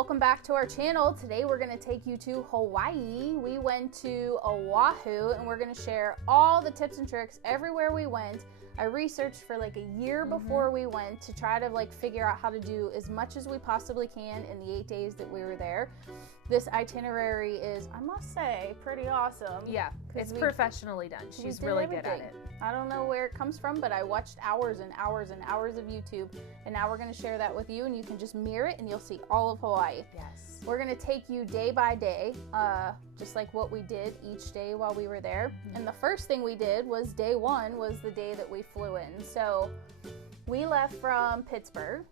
welcome back to our channel. Today we're going to take you to Hawaii. We went to Oahu and we're going to share all the tips and tricks everywhere we went. I researched for like a year before we went to try to figure out how to do as much as we possibly can in the 8 days that we were there. This itinerary is, I must say, pretty awesome. Yeah, it's professionally done. She's really good at it. I don't know where it comes from, but I watched hours and hours and hours of YouTube, and now we're going to share that with you, and you can just mirror it and you'll see all of Hawaii. Yes. We're going to take you day by day, just like what we did each day while we were there. And the first thing we did was day one was the day that we flew in. So we left from Pittsburgh.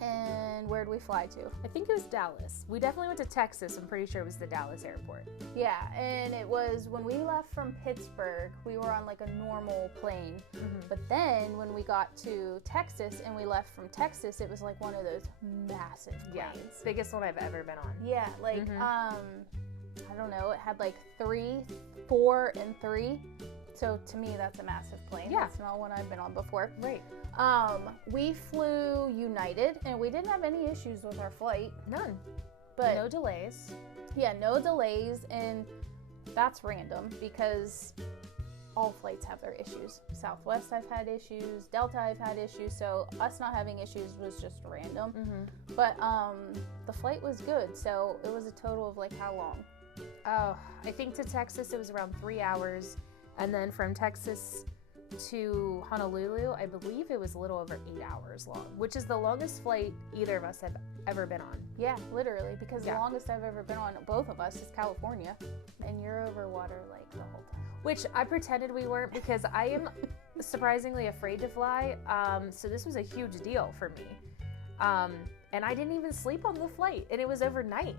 And where did we fly to? I think it was Dallas. We definitely went to Texas. I'm pretty sure it was the Dallas airport. Yeah, and it was when we left from Pittsburgh, we were on like a normal plane. But then when we got to Texas and we left from Texas, it was like one of those massive planes. Yeah, biggest one I've ever been on. Yeah, like, I don't know, it had like 3, 4, and 3. So to me, that's a massive plane. Yeah. That's not one I've been on before. Right. We flew United, and we didn't have any issues with our flight. None. But no delays. Yeah, no delays, and that's random because all flights have their issues. Southwest, I've had issues. Delta, I've had issues. So us not having issues was just random. But the flight was good. So it was a total of like how long? Oh, I think to Texas it was around 3 hours. And then from Texas to Honolulu, I believe it was a little over 8 hours long, which is the longest flight either of us have ever been on. Yeah, literally, because the longest I've ever been on, both of us, is California, and you're over water like the whole time. Which I pretended we weren't because I am surprisingly afraid to fly, so this was a huge deal for me. And I didn't even sleep on the flight, and it was overnight.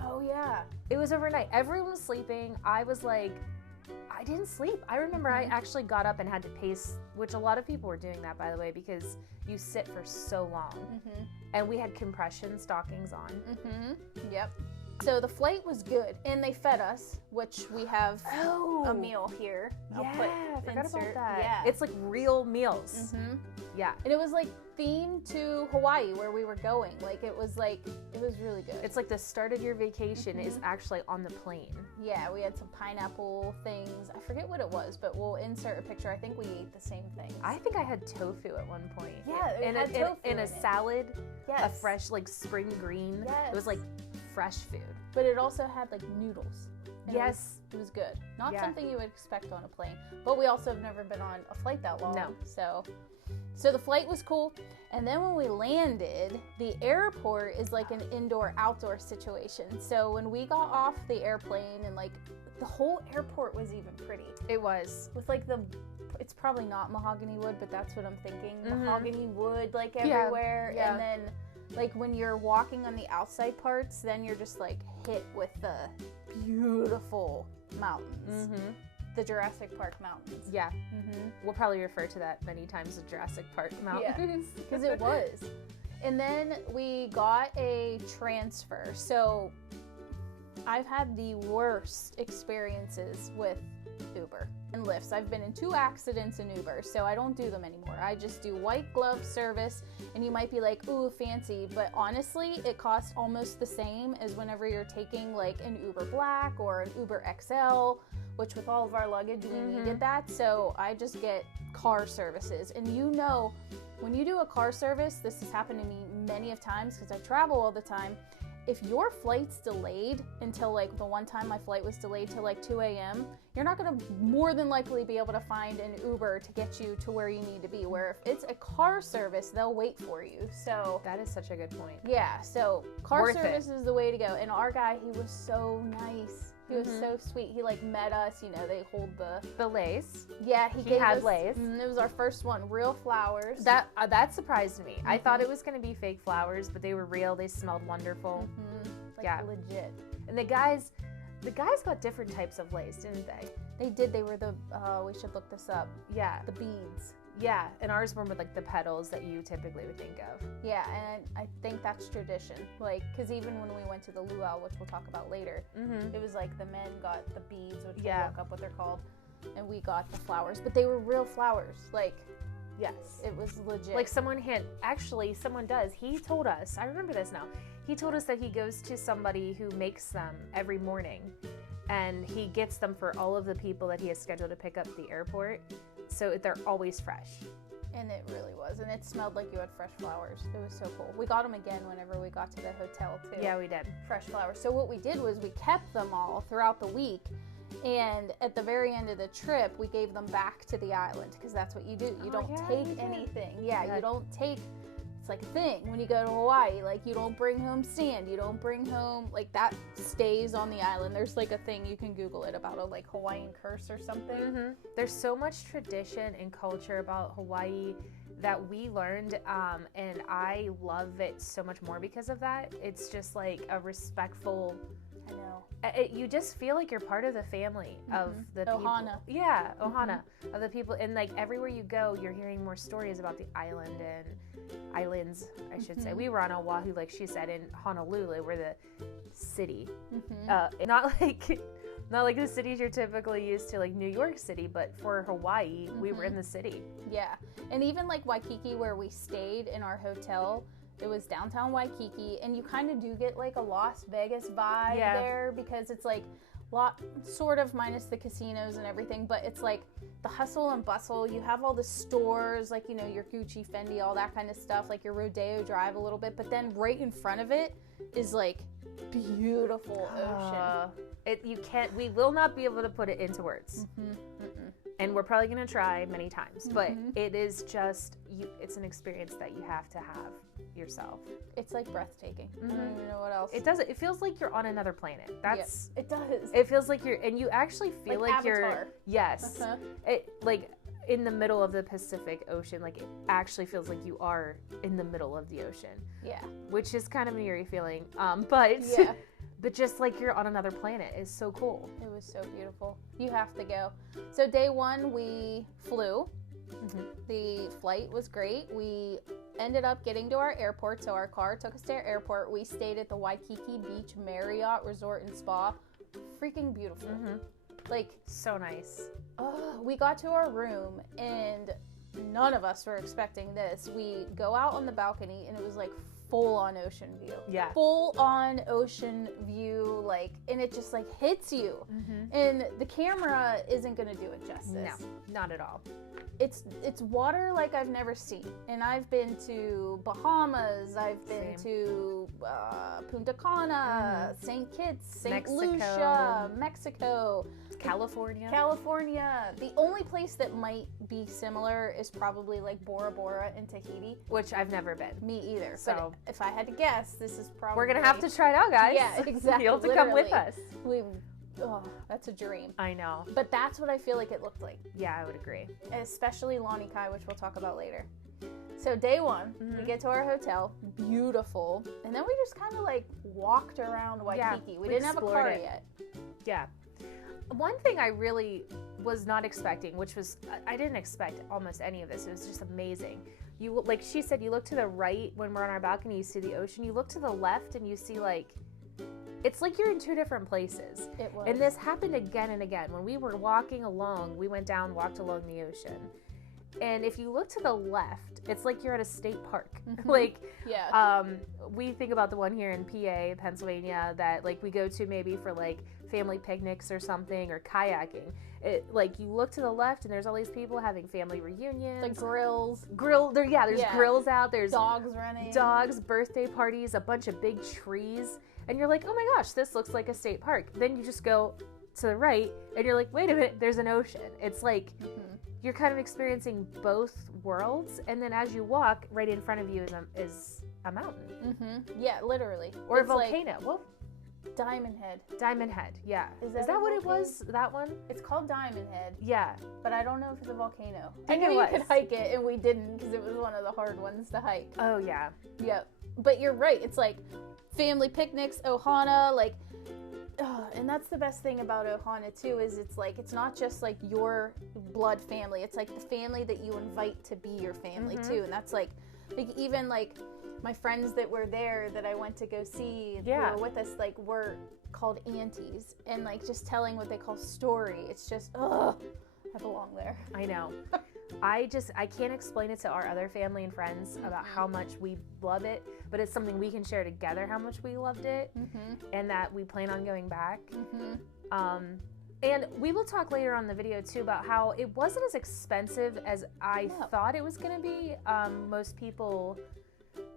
Oh, yeah. It was overnight. Everyone was sleeping. I was like, I didn't sleep. I remember I actually got up and had to pace, which a lot of people were doing that, by the way, because you sit for so long. And we had compression stockings on. Yep. So the flight was good, and they fed us, which we have a meal here. I forgot about that. Yeah. It's like real meals. Yeah. And it was like themed to Hawaii where we were going. Like it was really good. It's like the start of your vacation is actually on the plane. Yeah, we had some pineapple things. I forget what it was, but we'll insert a picture. I think we ate the same things. I think I had tofu at one point. Yeah, it had tofu in a salad. Yes. A fresh like spring green. Yes. It was like fresh food. But it also had like noodles. Yes. It was good. Not something you would expect on a plane. But we also have never been on a flight that long. No. So the flight was cool. And then when we landed, the airport is like an indoor-outdoor situation. So when we got off the airplane and like the whole airport was even pretty. It was. With like it's probably not mahogany wood, but that's what I'm thinking. Mahogany wood like everywhere. Yeah. And then like when you're walking on the outside parts, then you're just like hit with the beautiful mountains. The Jurassic Park mountains. Yeah. We'll probably refer to that many times as Jurassic Park mountains. Because it was. And then we got a transfer. So I've had the worst experiences with Uber and Lyfts. I've been in 2 accidents in Uber, so I don't do them anymore. I just do white glove service, and you might be like, ooh, fancy, but honestly, it costs almost the same as whenever you're taking like an Uber Black or an Uber XL, which with all of our luggage, we needed that, so I just get car services. And you know, when you do a car service, this has happened to me many of times because I travel all the time. If your flight's delayed until like the one time my flight was delayed till like 2 a.m., you're not going to more than likely be able to find an Uber to get you to where you need to be. Where if it's a car service, they'll wait for you. So that is such a good point. Yeah, so car service is the way to go. And our guy, he was so nice. He was so sweet. He like met us, you know, they hold the lace. Yeah, he had us, lace. It was our first one, real flowers. That surprised me. I thought it was going to be fake flowers, but they were real. They smelled wonderful. Like legit. And the guys got different types of lace, didn't they? They did. They were we should look this up. Yeah. The beads. Yeah, and ours were with like the petals that you typically would think of. Yeah, and I think that's tradition. Like, because even when we went to the luau, which we'll talk about later, it was like the men got the beads, which we'll look up what they're called, and we got the flowers. But they were real flowers. Like, Yes. It was legit. Like someone does. He told us, I remember this now. He told us that he goes to somebody who makes them every morning, and he gets them for all of the people that he has scheduled to pick up at the airport. So they're always fresh. And it really was. And it smelled like you had fresh flowers. It was so cool. We got them again whenever we got to the hotel, too. Yeah, we did. Fresh flowers. So what we did was we kept them all throughout the week. And at the very end of the trip, we gave them back to the island, because that's what you do. You don't take anything. Yeah, you don't take... It's like a thing when you go to Hawaii. Like, you don't bring home sand. You don't bring home... Like, that stays on the island. There's, like, a thing, you can Google it, about a, like, Hawaiian curse or something. Mm-hmm. There's so much tradition and culture about Hawaii that we learned, and I love it so much more because of that. It's just, like, a respectful... I know. You just feel like you're part of the family of the people. Ohana. Yeah, Ohana. Of the people. And like everywhere you go, you're hearing more stories about the island and islands, I should say. We were on Oahu, like she said, in Honolulu. We're the city. Not like the cities you're typically used to, like New York City, but for Hawaii, we were in the city. Yeah. And even like Waikiki, where we stayed in our hotel, it was downtown Waikiki, and you kind of do get like a Las Vegas vibe there, because it's like sort of minus the casinos and everything, but it's like the hustle and bustle. You have all the stores, like, you know, your Gucci, Fendi, all that kind of stuff, like your Rodeo Drive a little bit, but then right in front of it is like beautiful ocean. We will not be able to put it into words. And we're probably going to try many times, but it is just, it's an experience that you have to have yourself. It's like breathtaking. I don't even know what else. It does. It feels like you're on another planet. It does. It feels like and you actually feel like Avatar. you're, yes. It, like, in the middle of the Pacific Ocean, like, it actually feels like you are in the middle of the ocean. Yeah. Which is kind of an eerie feeling. But... Yeah. But just like you're on another planet is so cool. It was so beautiful. You have to go. So day one, we flew. The flight was great. We ended up getting to our airport, so our car took us to our airport. We stayed at the Waikiki Beach Marriott Resort and Spa. Freaking beautiful. Like, so nice. We got to our room, and none of us were expecting this. We go out on the balcony, and it was like full-on ocean view. Yeah. Full-on ocean view, like, and it just, like, hits you. And the camera isn't going to do it justice. No, not at all. It's water like I've never seen. And I've been to Bahamas, I've been to Punta Cana, St. Kitts, St. Lucia, Mexico, California. The only place that might be similar is probably like Bora Bora in Tahiti. Which I've never been. Me either. So but if I had to guess, this is probably... We're going to have to try it out, guys. Yeah, exactly. You'll have to come with us. That's a dream. I know. But that's what I feel like it looked like. Yeah, I would agree. Especially Lani Kai, which we'll talk about later. So day one, we get to our hotel, beautiful, and then we just kind of like walked around Waikiki. We didn't have a car yet. Yeah. One thing I really was not expecting, which was, I didn't expect almost any of this. It was just amazing. You, like she said, you look to the right when we're on our balcony, you see the ocean. You look to the left and you see like, it's like you're in two different places. It was. And this happened again and again. When we were walking along, we went down, walked along the ocean. And if you look to the left, it's like you're at a state park. Like, we think about the one here in PA, Pennsylvania, that like we go to maybe for like family picnics or something, or kayaking. It, like, you look to the left and there's all these people having family reunions. Like grills. There's grills out. There's dogs running. Dogs, birthday parties, a bunch of big trees. And you're like, oh my gosh, this looks like a state park. Then you just go to the right and you're like, wait a minute, there's an ocean. It's like, you're kind of experiencing both worlds. And then as you walk, right in front of you is a mountain. Yeah, literally. Or a volcano. Like, well, Diamond Head. Diamond Head, yeah. Is that what it was, that one? It's called Diamond Head. Yeah. But I don't know if it's a volcano. I knew you could hike it, and we didn't because it was one of the hard ones to hike. Oh, yeah. Yep. But you're right. It's like family picnics, Ohana, like, and that's the best thing about Ohana, too, is it's like, it's not just like your blood family. It's like the family that you invite to be your family, too. And that's like even like, my friends that were there that I went to go see who were with us, like, were called aunties, and like just telling what they call story. It's just, I belong there. I know. I can't explain it to our other family and friends about how much we love it, but it's something we can share together how much we loved it, and that we plan on going back. And we will talk later on in the video too about how it wasn't as expensive as I thought it was going to be. Most people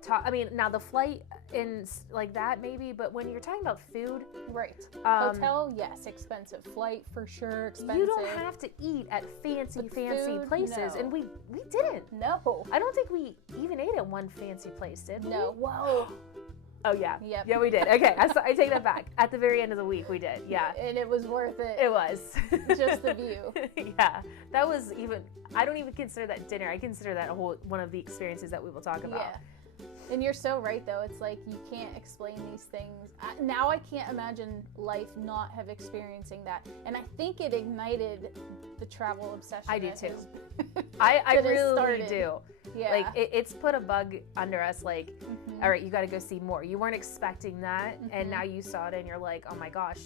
I mean, now the flight and like that maybe, but when you're talking about food, right? Hotel, yes, expensive. Flight for sure, expensive. You don't have to eat at fancy food, places, no. and we didn't. No, I don't think we even ate at one fancy place, did we? No. Whoa. Oh yeah. Yep. Yeah, we did. Okay, I take that back. At the very end of the week, we did. Yeah. And it was worth it. It was. Just the view. Yeah, that was even. I don't even consider that dinner. I consider that a whole one of the experiences that we will talk about. Yeah. And you're so right, though. It's like you can't explain these things. Now I can't imagine life not have experiencing that. And I think it ignited the travel obsession. I do too. I really do. Yeah. Like it's put a bug under us. Like, all right, you got to go see more. You weren't expecting that, and now you saw it, and you're like, oh my gosh,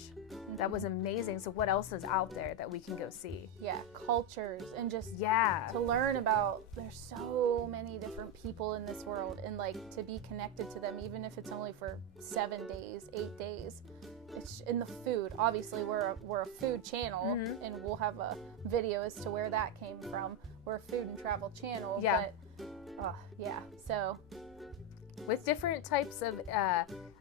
that was amazing. So what else is out there that we can go see? Yeah, cultures and just to learn about. There's so many different people in this world, and like to be connected to them, even if it's only for 7 days, 8 days. It's in the food. Obviously, we're a food channel, and we'll have a video as to where that came from. We're a food and travel channel. Yeah. But, so with different types of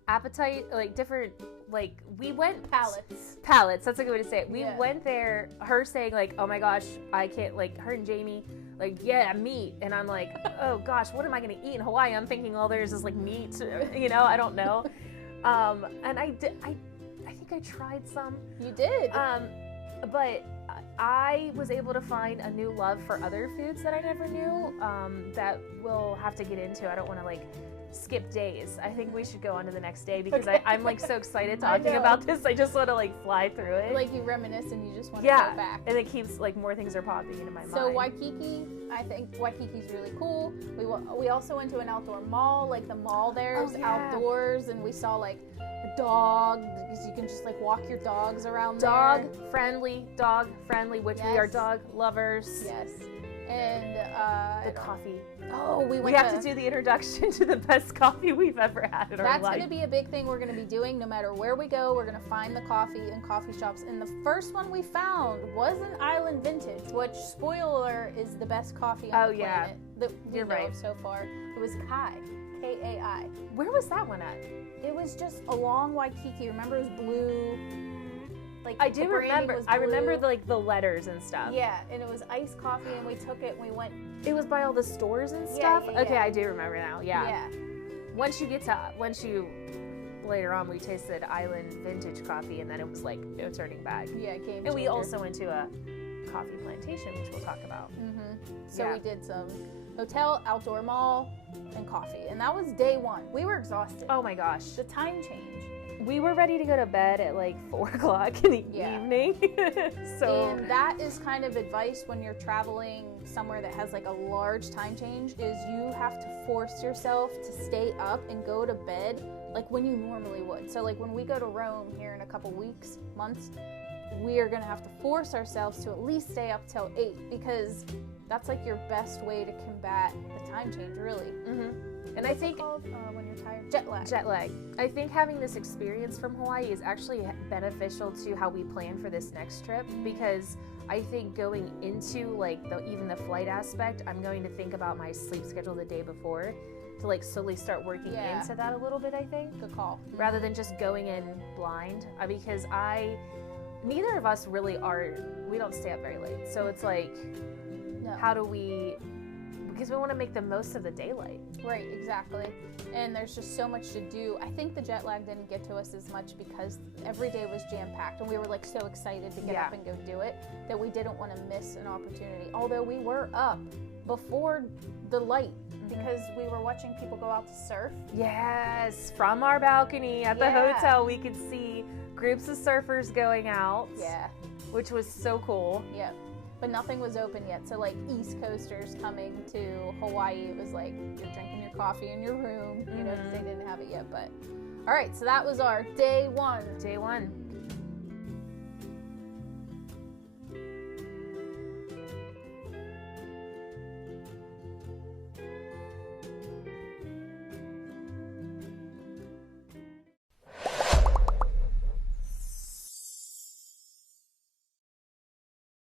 appetite, like different, like we went palettes. That's a good way to say it. We went there. Her saying like, "Oh my gosh, I can't." Like her and Jamie, like, yeah, meat, and I'm like, "Oh gosh, what am I gonna eat in Hawaii?" I'm thinking all there is like meat. You know, I don't know. And I did. I think I tried some. You did. But I was able to find a new love for other foods that I never knew, that we'll have to get into. I don't want to like skip days. I think we should go on to the next day because I'm like so excited talking about this. I just want to like fly through it. Like you reminisce and you just want to go back. And it keeps like more things are popping into my mind. So Waikiki, I think Waikiki's really cool. We also went to an outdoor mall. Like the mall there's outdoors, and we saw like a dog, because you can just like walk your dogs around dog friendly, which we are dog lovers. Yes. And the coffee. Oh, we have to do the introduction to the best coffee we've ever had in our life. That's going to be a big thing we're going to be doing. No matter where we go, we're going to find the coffee in coffee shops. And the first one we found was an Island Vintage, which, spoiler, is the best coffee on the planet that we know of so far. It was Kai, Kai. Where was that one at? It was just along Waikiki. Remember, it was blue. Like I do remember. I remember the letters and stuff. Yeah, and it was iced coffee, and we took it and we went. It was by all the stores and stuff. Yeah. Okay, I do remember now. Yeah. Once later on we tasted Island Vintage coffee, and then it was like no turning back. Yeah, it came. And we also went to a coffee plantation, which we'll talk about. So we did some hotel, outdoor mall, and coffee, and that was day one. We were exhausted. Oh my gosh, the time change. We were ready to go to bed at like 4 o'clock in the evening. And that is kind of advice when you're traveling somewhere that has like a large time change, is you have to force yourself to stay up and go to bed like when you normally would. So like when we go to Rome here in a couple weeks, months, we are going to have to force ourselves to at least stay up till 8, because that's like your best way to combat the time change, really. And I think when you're tired, jet lag. I think having this experience from Hawaii is actually beneficial to how we plan for this next trip, because I think going into like even the flight aspect, I'm going to think about my sleep schedule the day before to like slowly start working into that a little bit. I think good call, rather than just going in blind, because neither of us really we don't stay up very late, so it's like how do we, because we want to make the most of the daylight. Right, exactly. And there's just so much to do. I think the jet lag didn't get to us as much because every day was jam-packed, and we were like so excited to get up and go do it that we didn't want to miss an opportunity. Although we were up before the light because we were watching people go out to surf. Yes, from our balcony at the hotel we could see groups of surfers going out. Yeah. Which was so cool. Yeah. But nothing was open yet. So like East Coasters coming to Hawaii, it was like you're drinking your coffee in your room, you know, because they didn't have it yet. But all right, so that was our day one. Day one.